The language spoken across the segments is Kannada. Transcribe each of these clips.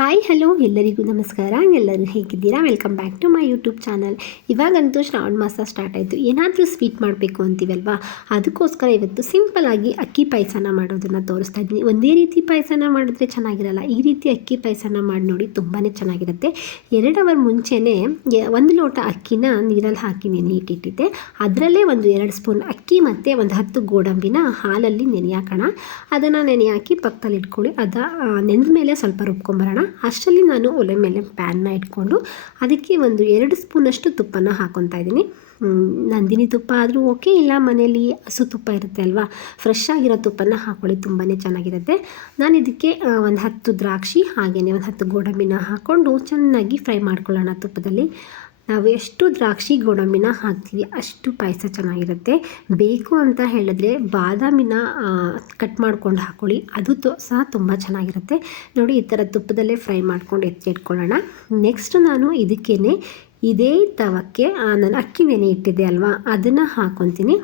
ಹಾಯ್, ಹಲೋ, ಎಲ್ಲರಿಗೂ ನಮಸ್ಕಾರ. ಎಲ್ಲರೂ ಹೇಗಿದ್ದೀರಾ? Welcome back to my YouTube channel ಇವಾಗಂತೂ ಶ್ರಾವಣ ಮಾಸ ಸ್ಟಾರ್ಟ್ ಆಯಿತು. ಏನಾದರೂ ಸ್ವೀಟ್ ಮಾಡಬೇಕು ಅಂತೀವಲ್ವಾ? ಅದಕ್ಕೋಸ್ಕರ ಇವತ್ತು ಸಿಂಪಲಾಗಿ ಅಕ್ಕಿ ಪಾಯಸನ ಮಾಡೋದನ್ನು ತೋರಿಸ್ತಾ ಇದ್ದೀನಿ. ಒಂದೇ ರೀತಿ ಪಾಯಸನ ಮಾಡಿದ್ರೆ ಚೆನ್ನಾಗಿರಲ್ಲ. ಈ ರೀತಿ ಅಕ್ಕಿ ಪಾಯಸನ ಮಾಡಿ ನೋಡಿ ತುಂಬಾ ಚೆನ್ನಾಗಿರುತ್ತೆ. ಎರಡು ಅವರ್ ಮುಂಚೆನೇ ಒಂದು ಲೋಟ ಅಕ್ಕಿನ ನೀರಲ್ಲಿ ಹಾಕಿ ನೆನೆ ಇಟ್ಟಿಟ್ಟಿದ್ದೆ. ಅದರಲ್ಲೇ ಒಂದು ಎರಡು ಸ್ಪೂನ್ ಅಕ್ಕಿ ಮತ್ತು ಒಂದು ಹತ್ತು ಗೋಡಂಬಿನ ಹಾಲಲ್ಲಿ ನೆನೆ ಹಾಕೋಣ ಅದನ್ನು ನೆನೆ ಹಾಕಿ ಪಕ್ಕದಲ್ಲಿ ಇಟ್ಕೊಳ್ಳಿ ಅದ ನೆನೆದ ಮೇಲೆ ಸ್ವಲ್ಪ ರುಬ್ಕೊಂಬರೋಣ. ಅಷ್ಟರಲ್ಲಿ ನಾನು ಒಲೆ ಮೇಲೆ ಪ್ಯಾನ್ನ ಇಟ್ಕೊಂಡು ಅದಕ್ಕೆ ಒಂದು ಎರಡು ಸ್ಪೂನಷ್ಟು ತುಪ್ಪನ ಹಾಕೊತಾ ಇದ್ದೀನಿ. ನಂದಿನಿ ತುಪ್ಪ ಆದರೂ ಓಕೆ, ಇಲ್ಲ ಮನೆಯಲ್ಲಿ ಹಸು ತುಪ್ಪ ಇರುತ್ತೆ ಅಲ್ವಾ? ಫ್ರೆಶ್ ಆಗಿರೋ ತುಪ್ಪನ ಹಾಕೊಳ್ಳಿ ತುಂಬಾ ಚೆನ್ನಾಗಿರುತ್ತೆ. ನಾನು ಇದಕ್ಕೆ ಒಂದು ಹತ್ತು ದ್ರಾಕ್ಷಿ ಹಾಗೆಯೇ ಒಂದು ಹತ್ತು ಗೋಡಂಬಿನ ಹಾಕ್ಕೊಂಡು ಚೆನ್ನಾಗಿ ಫ್ರೈ ಮಾಡ್ಕೊಳ್ಳೋಣ ತುಪ್ಪದಲ್ಲಿ. ನಾವು ಎಷ್ಟು ದ್ರಾಕ್ಷಿ ಗೋಡಂಬಿನ ಹಾಕ್ತೀವಿ ಅಷ್ಟು ಪಾಯಸ ಚೆನ್ನಾಗಿರುತ್ತೆ. ಬೇಕು ಅಂತ ಹೇಳಿದ್ರೆ ಬಾದಾಮಿನ ಕಟ್ ಮಾಡ್ಕೊಂಡು ಹಾಕೊಳ್ಳಿ. ಅದು ತೋ, ಸಹ ತುಂಬ ಚೆನ್ನಾಗಿರುತ್ತೆ. ನೋಡಿ, ಈ ಥರ ತುಪ್ಪದಲ್ಲೇ ಫ್ರೈ ಮಾಡ್ಕೊಂಡು ಎತ್ತಿಟ್ಕೊಳ್ಳೋಣ ನೆಕ್ಸ್ಟ್ ನಾನು ಇದಕ್ಕೇ ಇದೇ ತವಕ್ಕೆ ನಾನು ಅಕ್ಕಿ ನೆನೆ ಇಟ್ಟಿದ್ದೆ ಅಲ್ವಾ? ಅದನ್ನು ಹಾಕ್ಕೊತೀನಿ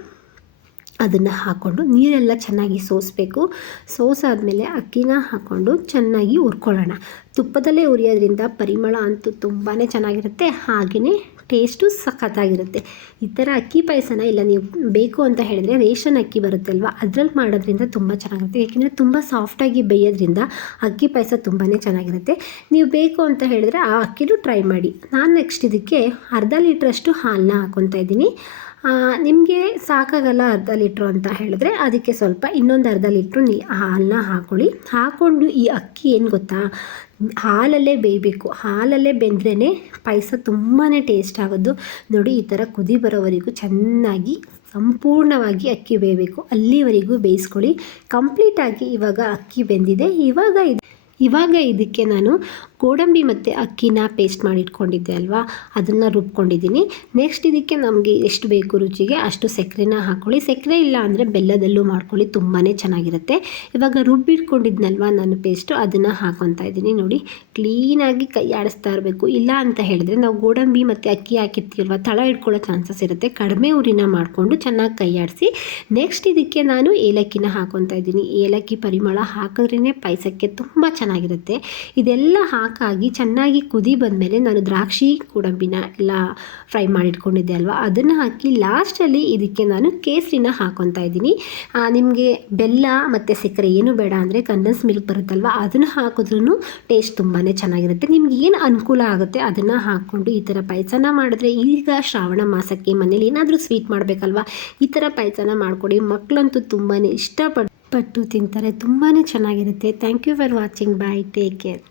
ಅದನ್ನು ಹಾಕ್ಕೊಂಡು ನೀರೆಲ್ಲ ಚೆನ್ನಾಗಿ ಸೋಸಬೇಕು. ಸೋಸಾದಮೇಲೆ ಅಕ್ಕಿನ ಹಾಕ್ಕೊಂಡು ಚೆನ್ನಾಗಿ ಹುರ್ಕೊಳ್ಳೋಣ. ತುಪ್ಪದಲ್ಲೇ ಉರಿಯೋದ್ರಿಂದ ಪರಿಮಳ ಅಂತೂ ತುಂಬಾ ಚೆನ್ನಾಗಿರುತ್ತೆ. ಹಾಗೆಯೇ ಟೇಸ್ಟು ಸಖತ್ತಾಗಿರುತ್ತೆ. ಈ ಥರ ಅಕ್ಕಿ ಪಾಯಸನ ಇಲ್ಲ ನೀವು ಬೇಕು ಅಂತ ಹೇಳಿದ್ರೆ ರೇಷನ್ ಅಕ್ಕಿ ಬರುತ್ತೆ ಅಲ್ವಾ ಅದ್ರಲ್ಲಿ ಮಾಡೋದ್ರಿಂದ ತುಂಬ ಚೆನ್ನಾಗಿರುತ್ತೆ. ಏಕೆಂದರೆ ತುಂಬ ಸಾಫ್ಟಾಗಿ ಬೇಯೋದ್ರಿಂದ ಅಕ್ಕಿ ಪಾಯಸ ತುಂಬಾ ಚೆನ್ನಾಗಿರುತ್ತೆ. ನೀವು ಬೇಕು ಅಂತ ಹೇಳಿದ್ರೆ ಆ ಅಕ್ಕಿನೂ ಟ್ರೈ ಮಾಡಿ. ನಾನು ನೆಕ್ಸ್ಟ್ ಇದಕ್ಕೆ ಅರ್ಧ ಲೀಟ್ರಷ್ಟು ಹಾಲನ್ನ ಹಾಕ್ಕೊತಾ ಇದ್ದೀನಿ. ನಿಮಗೆ ಸಾಕಾಗಲ್ಲ ಅರ್ಧ ಲೀಟ್ರು ಅಂತ ಹೇಳಿದ್ರೆ ಅದಕ್ಕೆ ಸ್ವಲ್ಪ ಇನ್ನೊಂದು ಅರ್ಧ ಲೀಟ್ರು ನೀ ಹಾಲನ್ನ ಹಾಕೊಳ್ಳಿ. ಹಾಕ್ಕೊಂಡು ಈ ಅಕ್ಕಿ ಏನು ಗೊತ್ತಾ? ಹಾಲಲ್ಲೇ ಬೇಯಬೇಕು. ಹಾಲಲ್ಲೇ ಬೆಂದ್ರೇ ಪಾಯಸ ತುಂಬಾ ಟೇಸ್ಟ್ ಆಗೋದು. ನೋಡಿ, ಈ ಥರ ಕುದಿ ಬರೋವರೆಗೂ ಚೆನ್ನಾಗಿ ಸಂಪೂರ್ಣವಾಗಿ ಅಕ್ಕಿ ಬೇಯಬೇಕು. ಅಲ್ಲಿವರೆಗೂ ಬೇಯಿಸ್ಕೊಳ್ಳಿ. ಕಂಪ್ಲೀಟಾಗಿ ಇವಾಗ ಅಕ್ಕಿ ಬೆಂದಿದೆ. ಇವಾಗ ಇದು ಇವಾಗ ಇದಕ್ಕೆ ನಾನು ಗೋಡಂಬಿ ಮತ್ತು ಅಕ್ಕಿನ ಪೇಸ್ಟ್ ಮಾಡಿ ಇಟ್ಕೊಂಡಿದ್ದೆ ಅಲ್ವಾ? ಅದನ್ನು ರುಬ್ಕೊಂಡಿದ್ದೀನಿ. ನೆಕ್ಸ್ಟ್ ಇದಕ್ಕೆ ನಮಗೆ ಎಷ್ಟು ಬೇಕು ರುಚಿಗೆ ಅಷ್ಟು ಸಕ್ಕರೆನ ಹಾಕ್ಕೊಳ್ಳಿ ಸಕ್ಕರೆ ಇಲ್ಲ ಅಂದರೆ ಬೆಲ್ಲದಲ್ಲೂ ಮಾಡ್ಕೊಳ್ಳಿ ತುಂಬಾ ಚೆನ್ನಾಗಿರುತ್ತೆ. ಇವಾಗ ರುಬ್ಬಿಟ್ಕೊಂಡಿದ್ನಲ್ವ ನಾನು ಪೇಸ್ಟು ಅದನ್ನು ಹಾಕೊತಾ ಇದ್ದೀನಿ. ನೋಡಿ ಕ್ಲೀನಾಗಿ ಕೈ ಆಡಿಸ್ತಾ ಇರಬೇಕು. ಇಲ್ಲ ಅಂತ ಹೇಳಿದ್ರೆ ನಾವು ಗೋಡಂಬಿ ಮತ್ತು ಅಕ್ಕಿ ಹಾಕಿರ್ತೀವಲ್ವ, ತಳ ಇಟ್ಕೊಳ್ಳೋ ಚಾನ್ಸಸ್ ಇರುತ್ತೆ. ಕಡಿಮೆ ಉರಿನ ಮಾಡಿಕೊಂಡು ಚೆನ್ನಾಗಿ ಕೈ ಆಡಿಸಿ. ನೆಕ್ಸ್ಟ್ ಇದಕ್ಕೆ ನಾನು ಏಲಕ್ಕಿನ ಹಾಕೊತಾ ಇದ್ದೀನಿ. ಏಲಕ್ಕಿ ಪರಿಮಳ ಹಾಕಿದ್ರೇ ಪಾಯಸಕ್ಕೆ ತುಂಬ ಚೆನ್ನಾಗಿರುತ್ತೆ. ಇದೆಲ್ಲ ಹಾಕಾಗಿ ಚೆನ್ನಾಗಿ ಕುದಿ ಬಂದಮೇಲೆ ನಾನು ದ್ರಾಕ್ಷಿ ಗೋಡಂಬಿನ ಎಲ್ಲ ಫ್ರೈ ಮಾಡಿಟ್ಕೊಂಡಿದ್ದೆ ಅಲ್ವಾ? ಅದನ್ನು ಹಾಕಿ ಲಾಸ್ಟಲ್ಲಿ ಇದಕ್ಕೆ ನಾನು ಕೇಸರಿನ ಹಾಕೊತಾ ಇದ್ದೀನಿ. ನಿಮಗೆ ಬೆಲ್ಲ ಮತ್ತು ಸಕ್ಕರೆ ಏನು ಬೇಡ ಅಂದರೆ ಕಂಡೆನ್ಸ್ ಮಿಲ್ಕ್ ಬರುತ್ತಲ್ವ? ಅದನ್ನು ಹಾಕಿದ್ರೂ ಟೇಸ್ಟ್ ತುಂಬಾ ಚೆನ್ನಾಗಿರುತ್ತೆ. ನಿಮ್ಗೆ ಏನು ಅನುಕೂಲ ಆಗುತ್ತೆ ಅದನ್ನು ಹಾಕ್ಕೊಂಡು ಈ ಥರ ಪಾಯಸನ ಮಾಡಿದ್ರೆ ಈಗ ಶ್ರಾವಣ ಮಾಸಕ್ಕೆ ಮನೇಲಿ ಏನಾದರೂ ಸ್ವೀಟ್ ಮಾಡಬೇಕಲ್ವಾ? ಈ ಥರ ಪಾಯಸನ ಮಾಡಿಕೊಡಿ. ಮಕ್ಕಳಂತೂ ತುಂಬಾ ಇಷ್ಟಪಟ್ಟು ಪಟ್ಟು ತಿಂತಾರೆ. ತುಂಬಾ ಚೆನ್ನಾಗಿರುತ್ತೆ. Thank you for watching. Bye. Take care.